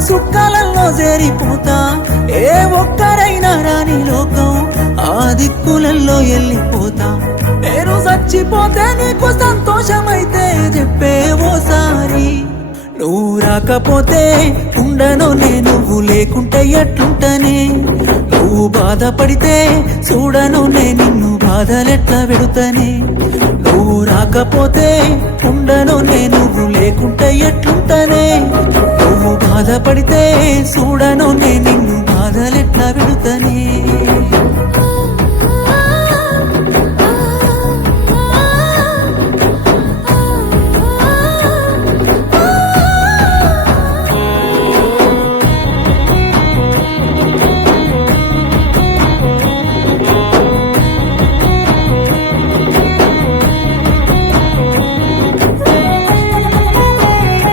సుక్కలల్లో చేరిపోతా ఏ ఒక్కరైనా రాని లోకం ఆ దిక్కులల్లో వెళ్ళిపోతా నేను చచ్చిపోతే నీకు సంతోషమైతే చెప్పే ఓసారి నువ్వు రాకపోతే ఉండను నేను నువ్వు లేకుంటే ఎట్లుంటనే నువ్వు బాధపడితే చూడను నిన్ను బాధలెట్లా పెడుతనే నువ్వు రాకపోతే ఉండను నేను నువ్వు లేకుంటే ఎట్లుంటనే నువ్వు బాధపడితే చూడను నిన్ను